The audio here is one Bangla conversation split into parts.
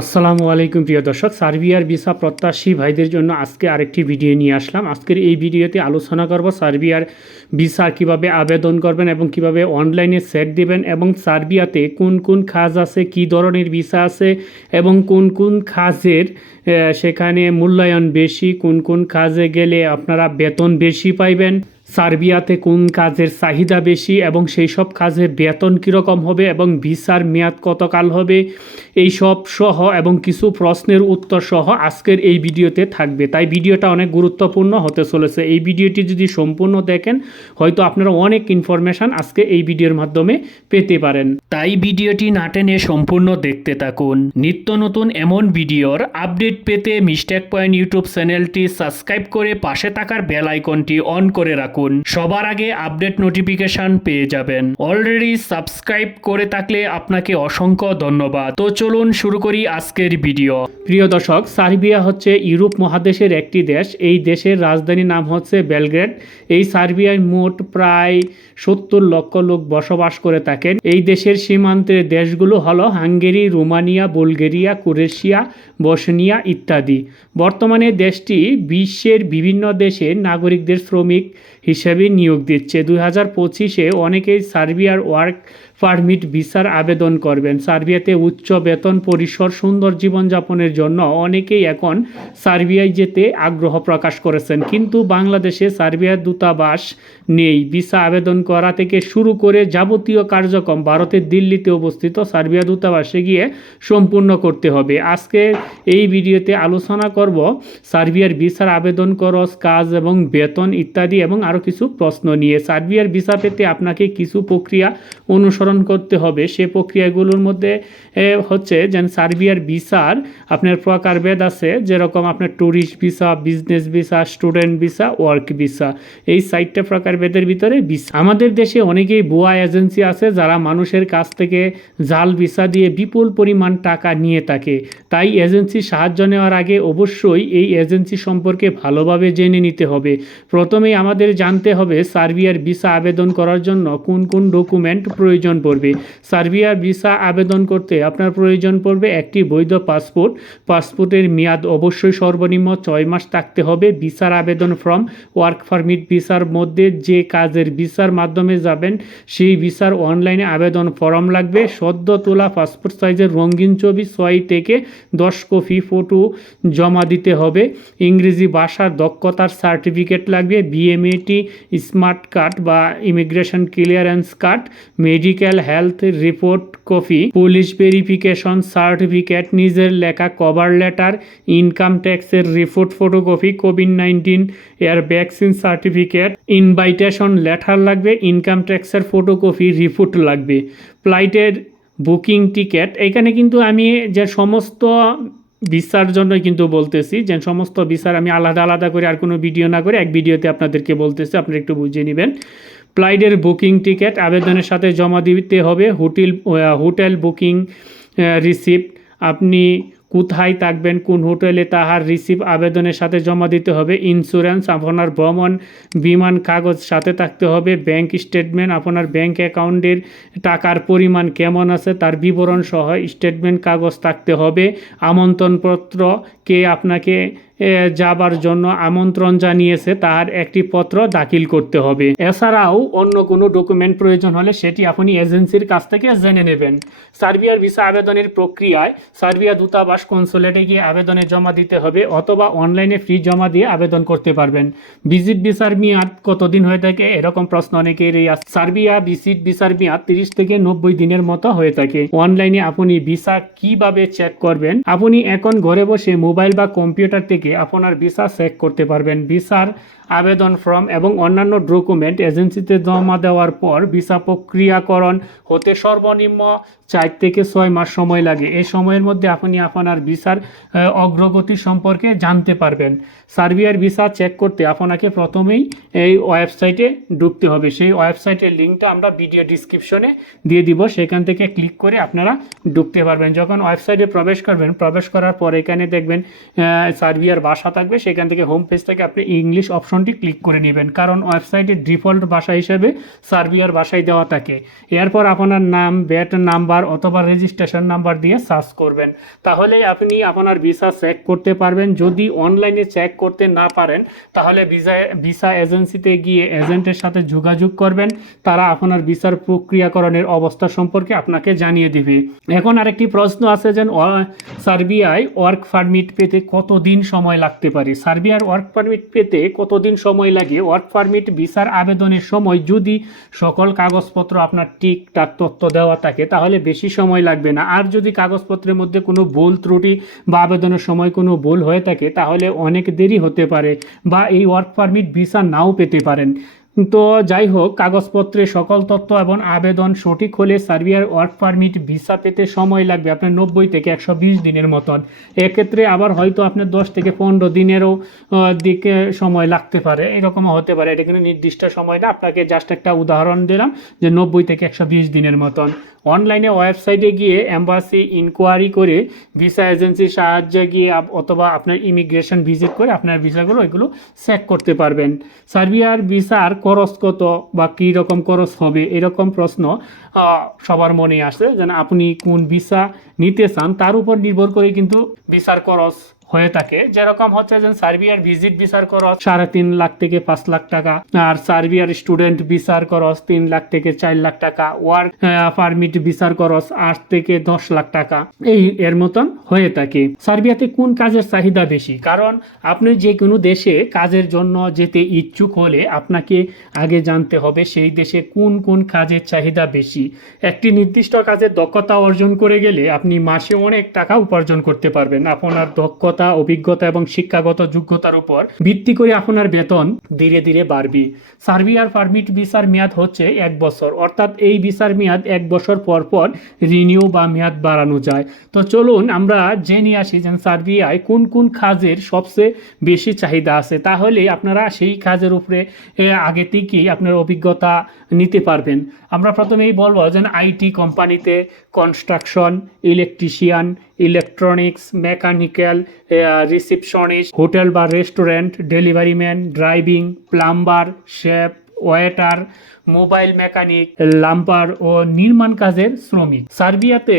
আসসালামু আলাইকুম প্রিয় দর্শক। সার্বিয়ার ভিসা প্রত্যাশী ভাইদের জন্য আজকে আরেকটি ভিডিও নিয়ে আসলাম। আজকের এই ভিডিওতে আলোচনা করব সার্বিয়ার ভিসা কীভাবে আবেদন করবেন এবং কীভাবে অনলাইনে সেট দিবেন এবং সার্বিয়াতে কোন কোন কাজ আছে, কি ধরনের ভিসা আছে এবং কোন কোন কাজের সেখানে মূল্যায়ন বেশি, কোন কোন কাজে গেলে আপনারা বেতন বেশি পাইবেন। সার্বিয়াতে কোন কাজের চাহিদা বেশি এবং সেই সব কাজের বেতন কীরকম হবে এবং ভিসার মেয়াদ কতকাল হবে? এই সব সহ এবং কিছু প্রশ্নের উত্তর সহ আজকের এই ভিডিওতে থাকবে। তাই ভিডিওটা অনেক গুরুত্বপূর্ণ হতে চলেছে। এই ভিডিওটি যদি সম্পূর্ণ দেখেন, হয়তো আপনারা অনেক ইনফরমেশান আজকে এই ভিডিওর মাধ্যমে পেতে পারেন। তাই ভিডিওটি না টেনে সম্পূর্ণ দেখতে থাকুন। নিত্য নতুন এমন ভিডিওর আপডেট পেতে মিস্টেক পয়েন্ট ইউটিউব চ্যানেলটি সাবস্ক্রাইব করে পাশে থাকার বেল আইকনটি অন করে রাখুন। সবার আগে আপডেট নোটিফিকেশন পেয়ে যাবেন। অলরেডি সাবস্ক্রাইব করে থাকলে আপনাকে অসংখ্য ধন্যবাদ। তো চলুন শুরু করি আজকের ভিডিও। প্রিয় দর্শক, সার্বিয়া হচ্ছে ইউরোপ মহাদেশের একটি দেশ। এই দেশের রাজধানীর নাম হচ্ছে বেলগ্রেড। এই সার্বিয়ায় মোট প্রায় সত্তর লক্ষ লোক বসবাস করে থাকেন। এই দেশের সীমান্তের দেশগুলো হলো Hungary, Romania, Bulgaria, Croatia, Bosnia ইত্যাদি। বর্তমানে দেশটি বিশ্বের বিভিন্ন দেশের নাগরিকদের শ্রমিক হিসেবে নিয়োগ দিচ্ছে। দুই হাজার পঁচিশে অনেকেই সার্বিয়ার ওয়ার্ক পারমিট ভিসার আবেদন করবেন। সার্বিয়াতে উচ্চ বেতন পরিসর সুন্দর জীবনযাপনের জন্য অনেকেই এখন সার্বিয়ায় যেতে আগ্রহ প্রকাশ করেছেন। কিন্তু বাংলাদেশে সার্বিয়ার দূতাবাস নেই। ভিসা আবেদন করা থেকে শুরু করে যাবতীয় কার্যক্রম ভারতের দিল্লিতে অবস্থিত সার্বিয়া দূতাবাসে গিয়ে সম্পূর্ণ করতে হবে। আজকে এই ভিডিওতে আলোচনা করব সার্বিয়ার ভিসার আবেদন খরচ, কাজ এবং বেতন ইত্যাদি এবং আরও কিছু প্রশ্ন নিয়ে। সার্বিয়ার ভিসা পেতে আপনাকে কিছু প্রক্রিয়া অনুসরণ করতে হবে, সে প্রক্রিয়াগুলোর মধ্যে হচ্ছে যেন সার্বিয়ার ভিসার আপনার প্রকার প্রকারভেদ আছে, যেরকম আপনার tourist visa business visa student visa work visa এই সাইটটা প্রকারভেদের ভিতরে ভিসা আমাদের দেশে অনেকেই ভুয়া এজেন্সি আছে যারা মানুষের কাছ থেকে জাল ভিসা দিয়ে বিপুল পরিমাণ টাকা নিয়ে থাকে। তাই এজেন্সির সাহায্য নেওয়ার আগে অবশ্যই এই এজেন্সি সম্পর্কে ভালোভাবে জেনে নিতে হবে। প্রথমেই আমাদের জানতে হবে সার্বিয়ার ভিসা আবেদন করার জন্য কোন কোন ডকুমেন্ট প্রয়োজন পড়বে। সার্বিয়ার ভিসা আবেদন করতে আপনার প্রয়োজন পড়বে একটি বৈধ পাসপোর্ট। পাসপোর্টের মেয়াদ অবশ্যই সর্বনিম্ন ছয় মাস থাকতে হবে। ভিসার আবেদন ফর্ম, ওয়ার্ক পারমিট, ভিসার মধ্যে যে কাজের ভিসার মাধ্যমে যাবেন, সেই ভিসার অনলাইনে আবেদন ফর্ম লাগবে। সদ্য তোলা পাসপোর্ট সাইজের রঙিন ছবি ছয় থেকে দশ কপি ফটো জমা দিতে হবে। ইংরেজি ভাষার দক্ষতার সার্টিফিকেট লাগবে। বিএমএটি, স্মার্ট কার্ড বা immigration clearance card, medical health report copy police verification certificate নিজের লেখা কভার লেটার ইনকাম ট্যাক্সের রিপোর্ট ফটোকপি কোভিড নাইন্টিন এর ভ্যাকসিন সার্টিফিকেট ইনভাইটেশন লেটার লাগবে ইনকাম ট্যাক্সের ফটোকপি রিপোর্ট লাগবে ফ্লাইটের বুকিং টিকেট এখানে কিন্তু আমি যে সমস্ত ভিসার জন্য কিন্তু বলতেছি, যে সমস্ত ভিসার আমি আলাদা আলাদা করে আর কোনো ভিডিও না করে এক ভিডিওতে আপনাদেরকে বলতেছি, আপনারা একটু বুঝে নেবেন। ফ্লাইটের বুকিং টিকিট আবেদনের সাথে জমা দিতে হবে, হোটেল হোটেল বুকিং রিসিপ্ট। আপনি কোথায় থাকবেন, কোন হোটেলে তাহার রিসিভ আবেদনের সাথে জমা দিতে হবে, ইন্স্যুরেন্স, আপনার ভ্রমণ, বিমান, কাগজ সাথে থাকতে হবে, ব্যাংক স্টেটমেন্ট, আপনার ব্যাংক অ্যাকাউন্টের টাকার পরিমাণ কেমন আছে, তার বিবরণ সহ স্টেটমেন্ট, কাগজ থাকতে হবে, আমন্ত্রণপত্র কে আপনাকে যাবার জন্য আমন্ত্রণ জানিয়েছে, তার একটি পত্র দাখিল করতে হবে। এছাড়াও অন্য কোনো ডকুমেন্ট প্রয়োজন হলে সেটি আপনি এজেন্সির কাছ থেকে জেনে নেবেন। সার্বিয়ার ভিসা আবেদনের প্রক্রিয়ায় সার্বিয়া দূতাবাস কনসুলেটে গিয়ে আবেদনে জমা দিতে হবে অথবা অনলাইনে ফি জমা দিয়ে আবেদন করতে পারবেন। ভিজিট ভিসার মেয়াদ কতদিন হয়ে থাকে এরকম প্রশ্ন অনেকেরই সার্বিয়া ভিজিট ভিসার মেয়াদ তিরিশ থেকে নব্বই দিনের মতো হয়ে থাকে। অনলাইনে আপনি ভিসা কীভাবে চেক করবেন? আপনি এখন ঘরে বসে মোবাইল বা কম্পিউটার থেকে আপনার ভিসা চেক করতে পারবেন। ভিসার আবেদন ফর্ম এবং অন্যান্য ডকুমেন্ট এজেন্সিতে জমা দেওয়ার পর ভিসা প্রক্রিয়াকরণ হতে সর্বনিম্ন চার থেকে ছয় মাস সময় লাগে। এই সময়ের মধ্যে আপনি আপনার ভিসার অগ্রগতি সম্পর্কে জানতে পারবেন। সার্বিয়ার ভিসা চেক করতে আপনাকে প্রথমেই এই ওয়েবসাইটে ঢুকতে হবে। সেই ওয়েবসাইটের লিঙ্কটা আমরা ভিডিও ডিসক্রিপশনে দিয়ে দিব। সেখান থেকে ক্লিক করে আপনারা ঢুকতে পারবেন। যখন ওয়েবসাইটে প্রবেশ করবেন, প্রবেশ করার পর এখানে দেখবেন সার্বিয়ার ভাষা থাকবে। সেখান থেকে হোম পেজ থেকে আপনি ইংলিশ অপশনটি ক্লিক করে নেবেন, কারণ ওয়েবসাইটে ডিফল্ট ভাষা হিসেবে সার্বিয়ার ভাষায় দেওয়া থাকে। এরপর আপনার নাম ব্যাট নাম্বার অথবা রেজিস্ট্রেশন নাম্বার দিয়ে সার্চ করবেন। তাহলে আপনি আপনার ভিসা চেক করতে পারবেন। যদি অনলাইনে চেক করতে না পারেন, তাহলে ভিসা ভিসা এজেন্সিতে গিয়ে এজেন্টের সাথে যোগাযোগ করবেন। তারা আপনার ভিসার প্রক্রিয়াকরণের অবস্থা সম্পর্কে আপনাকে জানিয়ে দিবে। এখন আরেকটি প্রশ্ন আছে যে সার্বিয়ায় ওয়ার্ক পারমিট পেতে কত দিন সময় লাগতে পারে? সার্বিয়ার ওয়ার্ক পারমিট পেতে কতদিন সময় লাগে ওয়ার্ক পারমিট, ভিসার আবেদনের সময় যদি সকল কাগজপত্র আপনার ঠিকঠাক তথ্য দেওয়া থাকে, তাহলে বেশি সময় লাগবে না। আর যদি কাগজপত্রের মধ্যে কোনো ভুল ত্রুটি বা আবেদনের সময় কোনো ভুল হয়ে থাকে, তাহলে অনেক দেরি হতে পারে বা এই ওয়ার্ক পারমিট, ভিসা নাও পেতে পারেন। তো যাই হোক কাগজপত্রে সকল তথ্য এবং আবেদন সঠিক হলে সার্বিয়ার ওয়ার্ক পারমিট, ভিসা পেতে সময় লাগবে আপনার নব্বই থেকে একশো বিশ দিনের মতন। এক্ষেত্রে আবার হয়তো আপনার দশ থেকে পনেরো দিনেরও দিকে সময় লাগতে পারে। এরকমও হতে পারে। এটা কিন্তু নির্দিষ্ট সময় না। আপনাকে জাস্ট একটা উদাহরণ দিলাম যে নব্বই থেকে একশো বিশ দিনের মতন। অনলাইনে ওয়েবসাইটে গিয়ে অ্যাম্বাসি ইনকোয়ারি করে ভিসা এজেন্সির সাহায্যে গিয়ে অথবা আপনার ইমিগ্রেশন ভিজিট করে আপনার ভিসাগুলো এগুলো চেক করতে পারবেন। সার্বিয়ার ভিসার খরচ কত বা কী রকম খরচ হবে এরকম প্রশ্ন সবার মনে আসে যেন আপনি কোন ভিসা নিতে চান তার উপর নির্ভর করে কিন্তু ভিসার খরচ হয়ে থাকে। যেরকম হচ্ছে যে সার্বিয়ার ভিজিট ভিসার খরচ সাড়ে তিন লাখ থেকে পাঁচ লাখ টাকা। আর সার্বিয়ার স্টুডেন্ট ভিসার খরচ তিন লাখ থেকে চার লাখ টাকা। ওয়ার্ক পারমিট ভিসার খরচ আট থেকে দশ লাখ টাকা। এই এর মতন হয়ে থাকে। সার্বিয়াতে কোন কাজের চাহিদা বেশি? কারণ আপনি যে কোনো দেশে কাজের জন্য যেতে ইচ্ছুক হলে আপনাকে আগে জানতে হবে সেই দেশে কোন কোন কাজের চাহিদা বেশি। একটি নির্দিষ্ট কাজের দক্ষতা অর্জন করে গেলে আপনি মাসে অনেক টাকা উপার্জন করতে পারবেন। আপনার দক্ষতা অভিজ্ঞতা এবং শিক্ষাগত যোগ্যতার উপর ভিত্তি করে আপনার বেতন ধীরে ধীরে বাড়বে। সার্বিয়ার পারমিট ভিসার মেয়াদ হচ্ছে এক বছর, অর্থাৎ এই ভিসার মেয়াদ এক বছর পর পর রিনিউ বা মেয়াদ বাড়ানো যায়। তো চলুন আমরা জেনে আসি যে সার্বিয়ায় কোন কোন কাজের সবচেয়ে বেশি চাহিদা আছে। তাহলে আপনারা সেই কাজের উপরে আগে থেকেই আপনার অভিজ্ঞতা নিতে পারবেন। আমরা প্রথমেই বলব যে আইটি কোম্পানিতে construction electrician electronics mechanical receptionist hotel বা restaurant delivery man driving plumber chef waiter mobile mechanic, লাম্পার ও নির্মাণ কাজের শ্রমিক। সার্বিয়াতে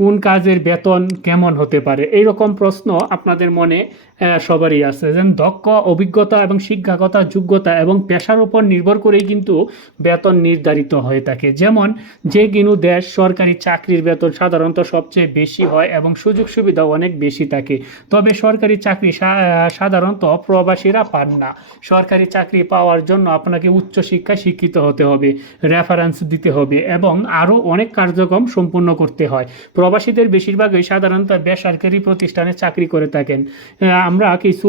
কোন কাজের বেতন কেমন হতে পারে? এইরকম প্রশ্ন আপনাদের মনে সবারই আছে। যেন দক্ষ, অভিজ্ঞতা এবং শিক্ষাগত যোগ্যতা এবং পেশার উপর নির্ভর করেই কিন্তু বেতন নির্ধারিত হয়ে থাকে। যেমন, যে কিনু দেশ সরকারি চাকরির বেতন সাধারণত সবচেয়ে বেশি হয় এবং সুযোগ সুবিধা অনেক বেশি থাকে। তবে সরকারি চাকরি সাধারণত প্রবাসীরা পান না। সরকারি চাকরি পাওয়ার জন্য আপনাকে উচ্চশিক্ষায় শিক্ষিত হতে হবে রেফারেন্স দিতে হবে এবং আরও অনেক কার্যক্রম সম্পূর্ণ করতে হয়। প্রবাসীদের বেশিরভাগই সাধারণত বেসরকারি প্রতিষ্ঠানে চাকরি করে থাকেন। আমরা কিছু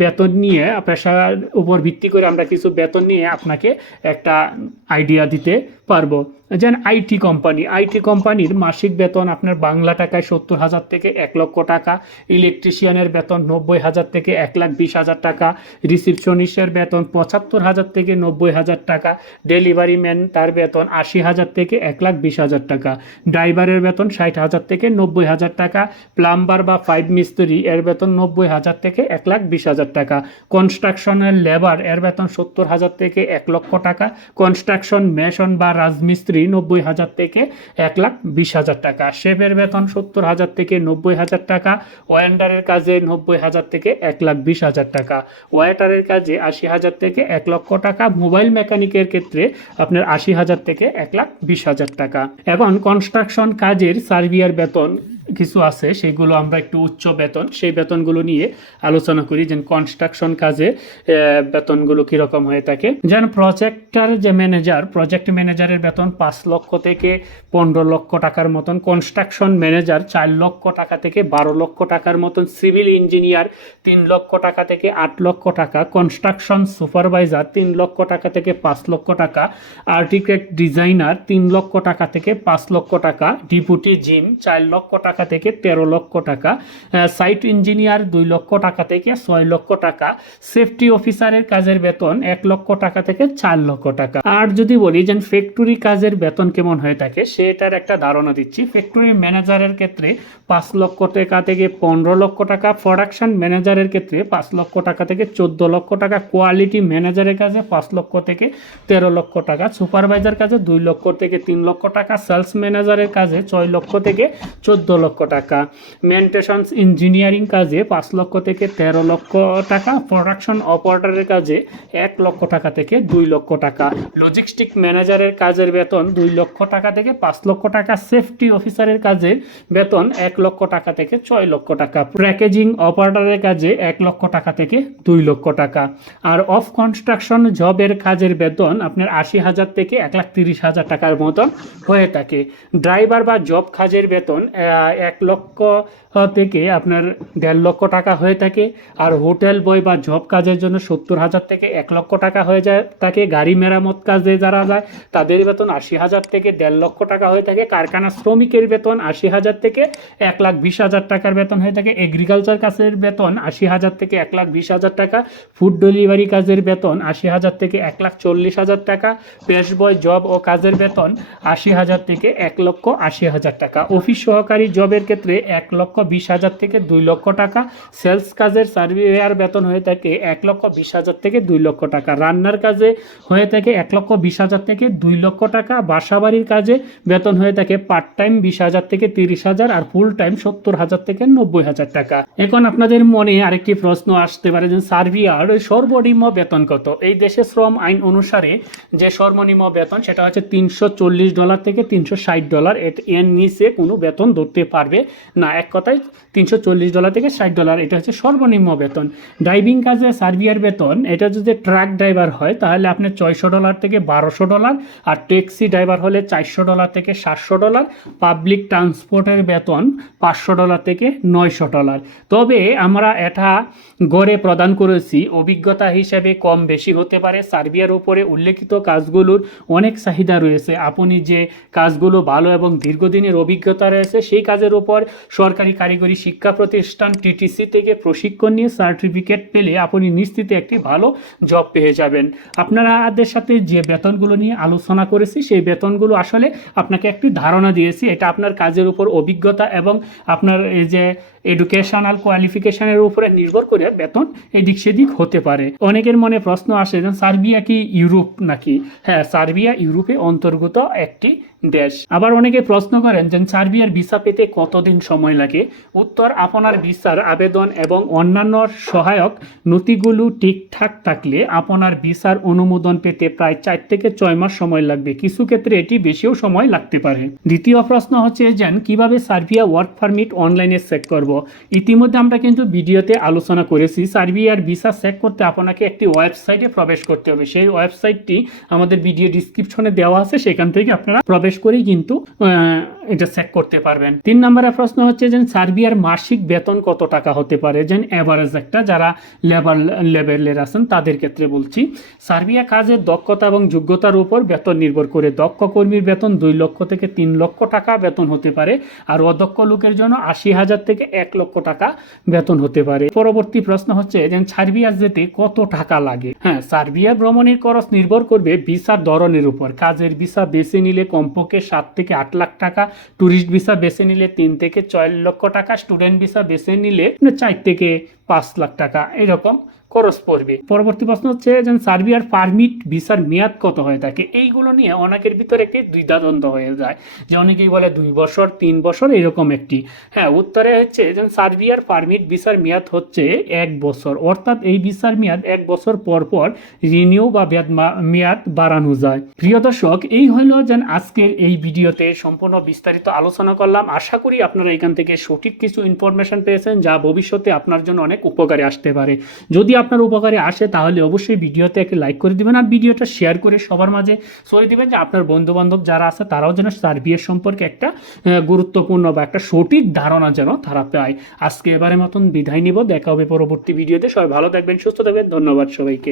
বেতন নিয়ে, পেশার উপর ভিত্তি করে আমরা কিছু বেতন নিয়ে আপনাকে একটা আইডিয়া দিতে পারব। যেন আইটি কোম্পানি, আইটি কোম্পানির মাসিক বেতন আপনার বাংলা টাকায় সত্তর হাজার থেকে এক লক্ষ টাকা, ইলেকট্রিশিয়ানের বেতন নব্বই হাজার থেকে এক লাখ বিশ হাজার টাকা, রিসিপশনিস্টের বেতন পঁচাত্তর হাজার থেকে নব্বই হাজার টাকা, ডেলিভারি ম্যান তার বেতন আশি হাজার থেকে এক লাখ বিশ হাজার টাকা, ড্রাইভারের বেতন ষাট হাজার থেকে নব্বই হাজার টাকা, প্লাম্বার বা পাইপ মিস্ত্রি এর বেতন নব্বই হাজার থেকে এক লাখ বিশ হাজার টাকা। কনস্ট্রাকশনের লেবার, এর বেতন সত্তর হাজার থেকে এক লক্ষ টাকা। কনস্ট্রাকশন মেশন বা রাজমিস্ত্রি নব্বই হাজার থেকে এক লাখ বিশ হাজার টাকা। শেফের বেতন সত্তর হাজার থেকে নব্বই হাজার টাকা। ওয়েন্ডারের কাজে নব্বই হাজার থেকে এক লাখ বিশ হাজার টাকা। ওয়েটারের কাজে আশি হাজার থেকে এক লক্ষ টাকা। মোবাইল মেকানিকের ক্ষেত্রে আপনার আশি হাজার থেকে এক লাখ বিশ হাজার টাকা। এবং কনস্ট্রাকশন কাজের সার্বিয়ার বেতন কিছু আছে, সেগুলো আমরা একটু উচ্চ বেতন, সেই বেতনগুলো নিয়ে আলোচনা করি যেন কনস্ট্রাকশন কাজে বেতনগুলো কীরকম হয়ে থাকে। যেন প্রজেক্টার যে ম্যানেজার প্রজেক্ট ম্যানেজারের বেতন পাঁচ লক্ষ থেকে পনেরো লক্ষ টাকার মতন কনস্ট্রাকশন ম্যানেজার চার লক্ষ টাকা থেকে বারো লক্ষ টাকার মতন সিভিল ইঞ্জিনিয়ার তিন লক্ষ টাকা থেকে আট লক্ষ টাকা কনস্ট্রাকশন সুপারভাইজার তিন লক্ষ টাকা থেকে পাঁচ লক্ষ টাকা আর্টিটেক্ট ডিজাইনার তিন লক্ষ টাকা থেকে পাঁচ লক্ষ টাকা ডিপুটি জিম চার লক্ষ টাকা টাকা থেকে তেরো লক্ষ টাকা সাইট ইঞ্জিনিয়ার দুই লক্ষ টাকা থেকে ছয় লক্ষ টাকা সেফটি অফিসারের কাজের বেতন এক লক্ষ টাকা থেকে চার লক্ষ টাকা। আর যদি বলি যে ফ্যাক্টরি কাজের বেতন কেমন হয়ে থাকে, সেটার একটা ধারণা দিচ্ছি। ফ্যাক্টরি ম্যানেজারের ক্ষেত্রে পাঁচ লক্ষ টাকা থেকে পনেরো লক্ষ টাকা প্রোডাকশন ম্যানেজারের ক্ষেত্রে পাঁচ লক্ষ টাকা থেকে চোদ্দ লক্ষ টাকা কোয়ালিটি ম্যানেজারের কাছে পাঁচ লক্ষ থেকে তেরো লক্ষ টাকা সুপারভাইজার কাছে দুই লক্ষ থেকে তিন লক্ষ টাকা সেলস ম্যানেজারের কাজে ছয় লক্ষ থেকে চোদ্দ লক্ষ টাকা। মেনটেশনস ইঞ্জিনিয়ারিং কাজে পাঁচ লক্ষ থেকে তেরো লক্ষ টাকা। প্রোডাকশন অপারেটরের কাজে এক লক্ষ টাকা থেকে দুই লক্ষ টাকা। লজিস্টিক ম্যানেজারের কাজের বেতন দুই লক্ষ টাকা থেকে পাঁচ লক্ষ টাকা। সেফটি অফিসারের কাজে বেতন এক লক্ষ টাকা থেকে ছয় লক্ষ টাকা। প্যাকেজিং অপারেটরের কাজে এক লক্ষ টাকা থেকে দুই লক্ষ টাকা। আর অফ কনস্ট্রাকশন জবের কাজের বেতন আপনার আশি হাজার থেকে এক লাখ তিরিশ হাজার টাকার মতন হয়ে থাকে। ড্রাইভার বা জব কাজের বেতন এক লক্ষ থেকে আপনার দেড় লক্ষ টাকা হয়ে থাকে আর হোটেল বয় বা জব কাজের জন্য সত্তর হাজার থেকে এক লক্ষ টাকা হয়ে যায়, থাকে। গাড়ি মেরামত কাজে যারা যায়, তাদের বেতন আশি হাজার থেকে দেড় লক্ষ টাকা হয়ে থাকে। কারখানা শ্রমিকের বেতন আশি হাজার থেকে এক লাখ বিশ হাজার টাকার বেতন হয়ে থাকে। এগ্রিকালচার কাজের বেতন আশি হাজার থেকে এক লাখ বিশ হাজার টাকা। ফুড ডেলিভারি কাজের বেতন আশি হাজার থেকে এক লাখ চল্লিশ হাজার টাকা। পেশ বয় জব ও কাজের বেতন আশি হাজার থেকে এক লক্ষ আশি হাজার টাকা। অফিস সহকারী জবের ক্ষেত্রে এক লক্ষ বিশ হাজার থেকে দুই লক্ষ টাকা সেলস কাজের সার্ভিয়ার বেতন হয়ে থাকে এক লক্ষ বিশ হাজার থেকে দুই লক্ষ টাকা, রান্নার কাজে হয়ে থাকে এক লক্ষ বিশ হাজার থেকে দুই লক্ষ টাকা, বাসাবাড়ির কাজে বেতন হয়ে থাকে পার্ট টাইম বিশ হাজার থেকে তিরিশ হাজার আর ফুল টাইম সত্তর হাজার থেকে নব্বই হাজার টাকা। এখন আপনাদের মনে আরেকটি প্রশ্ন আসতে পারে যে সার্ভিয়ার সর্বনিম্ন বেতন কত? এই দেশে শ্রম আইন অনুসারে যে সর্বনিম্ন বেতন সেটা হচ্ছে তিনশো চল্লিশ ডলার থেকে তিনশো ষাট ডলার, এর- নিচে কোনো বেতন ধরতে পারবে না। এক কথায় তিনশো চল্লিশ ডলার থেকে ষাট ডলার। এটা হচ্ছে সর্বনিম্ন বেতন। ড্রাইভিং কাজে সার্ভিয়ার বেতন, এটা যদি ট্রাক ড্রাইভার হয়, তাহলে আপনি ছয়শো ডলার থেকে বারোশো ডলার, আর ট্যাক্সি ড্রাইভার হলে চারশো ডলার থেকে সাতশো ডলার পাবলিক ট্রান্সপোর্টের বেতন পাঁচশো ডলার থেকে নয়শো ডলার। তবে আমরা এটা গড়ে প্রদান করেছি, অভিজ্ঞতা হিসেবে কম বেশি হতে পারে। সার্বিয়ার উপরে উল্লেখিত কাজগুলোর অনেক চাহিদা রয়েছে। আপনি যে কাজগুলো ভালো এবং দীর্ঘদিনের অভিজ্ঞতা রয়েছে, সেই কাজের উপর সরকারি কারিগরি শিক্ষা প্রতিষ্ঠান টিটিসি থেকে প্রশিক্ষণ নিয়ে সার্টিফিকেট পেলে আপনি নিশ্চিত একটি ভালো জব পেয়ে যাবেন। আপনাদের সাথে যে বেতনগুলো নিয়ে আলোচনা করেছি, সেই বেতনগুলো আসলে আপনাকে একটি ধারণা দিয়েছি। এটা আপনার কাজের উপর অভিজ্ঞতা এবং আপনার এই যে এডুকেশনাল কোয়ালিফিকেশনের উপরে নির্ভর করে বেতন এদিক সেদিক হতে পারে। অনেকের মনে প্রশ্ন আসে যে সার্বিয়া কি ইউরোপ নাকি? হ্যাঁ সার্বিয়া ইউরোপে অন্তর্গত একটি দেশ। আবার অনেকে প্রশ্ন করেন যে সার্বিয়ার ভিসা পেতে কতদিন সময় লাগে? উত্তর, আপনার ভিসার আবেদন এবং অন্যান্য সহায়ক নথিগুলো ঠিকঠাক থাকলে আপনার ভিসার অনুমোদন পেতে প্রায় চার থেকে ছয় মাস সময় লাগবে। কিছু ক্ষেত্রে এটি বেশিও সময় লাগতে পারে। দ্বিতীয় প্রশ্ন হচ্ছে যে কীভাবে সার্বিয়া ওয়ার্ক পারমিট অনলাইনে চেক করব? ইতিমধ্যে আমরা কিন্তু ভিডিওতে আলোচনা করেছি। সার্বিয়ার ভিসা চেক করতে আপনাকে একটি ওয়েবসাইটে প্রবেশ করতে হবে। সেই ওয়েবসাইটটি আমাদের ভিডিও ডিসক্রিপশনে দেওয়া আছে। সেখান থেকে আপনারা প্রবেশ করেই কিন্তু এটা চেক করতে পারবেন। তিন নম্বরের প্রশ্ন হচ্ছে যে, সার্বিয়ার মাসিক বেতন কত টাকা হতে পারে? যেন অ্যাভারেজ একটা যারা লেবার লেভেলের আছেন, তাদের ক্ষেত্রে বলছি, সার্বিয়া কাজের দক্ষতা এবং যোগ্যতার উপর বেতন নির্ভর করে দক্ষ কর্মীর বেতন দুই লক্ষ থেকে তিন লক্ষ টাকা বেতন হতে পারে, আর অদক্ষ লোকের জন্য আশি হাজার থেকে এক লক্ষ টাকা বেতন হতে পারে। পরবর্তী প্রশ্ন হচ্ছে যে সার্বিয়া যেতে কত টাকা লাগে? হ্যাঁ সার্বিয়া ভ্রমণের খরচ নির্ভর করবে ভিসার ধরনের উপর। কাজের ভিসা বেছে নিলে কমপক্ষে সাত থেকে আট লাখ টাকা ট্যুরিস্ট ভিসা বেছে নিলে তিন থেকে ছয় লক্ষ টাকা স্টুডেন্ট ভিসা বেছে নিলে চার থেকে পাঁচ লাখ টাকা, এরকম খরচ পড়বে। পরবর্তী প্রশ্ন হচ্ছে যে সার্বিয়ার পারমিট ভিসার মেয়াদ কত হয়ে? থাকে এইগুলো নিয়ে অনেকের ভিতরে একটি দ্বিধাদ্বন্দ্ব হয়ে যায়। যে অনেকেই বলে দুই বছর, তিন বছর, এরকম একটি। হ্যাঁ উত্তরে হচ্ছে যে সার্বিয়ার পারমিট ভিসার মেয়াদ হচ্ছে এক বছর। অর্থাৎ এই ভিসার মেয়াদ এক বছর পর পর রিনিউ বা মেয়াদ বাড়ানো যায়। প্রিয় দর্শক, এই হলো যে আজকের এই ভিডিওতে সম্পূর্ণ বিস্তারিত আলোচনা করলাম। আশা করি আপনারা এখান থেকে সঠিক কিছু ইনফরমেশন পেয়েছেন, যা ভবিষ্যতে আপনার জন্য অনেক উপকারে আসতে পারে। যদি আপনার উপকারে আসে, তাহলে অবশ্যই ভিডিওতে একটি লাইক করে দেবেন আর ভিডিওটা শেয়ার করে সবার মাঝে ছড়িয়ে দেবেন যে আপনার বন্ধুবান্ধব যারা আছে, তারাও যেন তার বিয়ের সম্পর্কে একটা গুরুত্বপূর্ণ বা একটা সঠিক ধারণা যেন তারা পায়। আজকে এবারে মতন বিদায় নিব, দেখা হবে পরবর্তী ভিডিওতে। সবাই ভালো থাকবেন, সুস্থ থাকবেন। ধন্যবাদ সবাইকে।